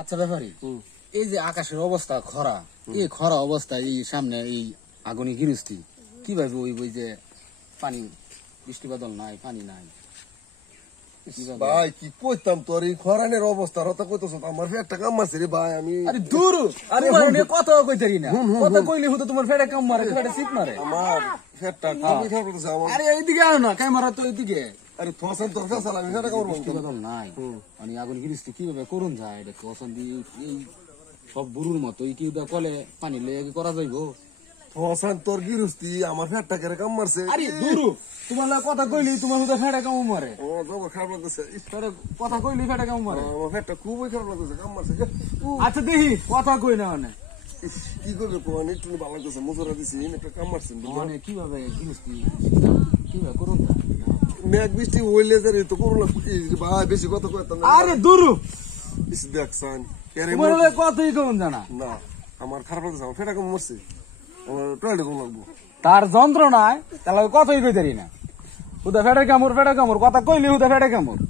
আচ্ছা ব্যাপারী, এই যে আকাশের অবস্থা খরা, এই খরা অবস্থায় এই সামনে এই আগুনি গৃহস্থী কিভাবে ওই বই যে পানি বৃষ্টি বাদল নাই, পানি নাই? ভাই কি কইতাম তোর এই খরানের অবস্থা কথা কইতেছ, আমার একটা কাম আছে রে ভাই। আমি আরে দূর, আরে কথা কইতারি না, কথা কইলে হতো তোমার ফেড়ে কাম মারে, ফেড়ে সিট মারে। আমার পেটটা খুবই খারাপ করতেছে আমার। আরে এইদিকে আনো না, ক্যামেরা তো এইদিকে। আরে ফসল তোর ফসল আমি সেটা করবো বৃষ্টি বাদল নাই, মানে আগুন গৃহস্থী কিভাবে করুন যায়? এটা কখন দিয়ে এই সব বুড়ুর মতো এই কি কলে পানি লেগে করা যাইব? ফসল তোর গৃহস্থী আমার পেটটা কেড়ে কাম মারছে। আরে দূর, তোমার কথা কইলি তোমার হতো ফেড়ে কাম মারে। ও তোমার খারাপ লাগতেছে, কথা কইলি ফেড়ে কাম মারে। আমার পেটটা খুবই খারাপ লাগতেছে, কাম মারছে। আচ্ছা দেখি কথা কই না মানে কি করবে কোন একটু ভালো লাগতেছে, মুজরা দিছি একটা কাম মারছে। মানে কিভাবে গৃহস্থী কিভাবে করুন? মেঘ বৃষ্টি হইলে যে তো করুন ভাই, বেশি কথা কইতাম না। আরে দূর, দেখছেন তোমার কথাই কম জানা না, আমার খারাপ লাগতেছে, আমার পেটটা কাম মারছে, আমার টয়লেটে কোন লাগবো। তার যন্ত্রণায় তাহলে কথাই কইতারি না। হুদা ফেড়ে কামড় কথা কইলি হুদা ফেড়ে কামড়।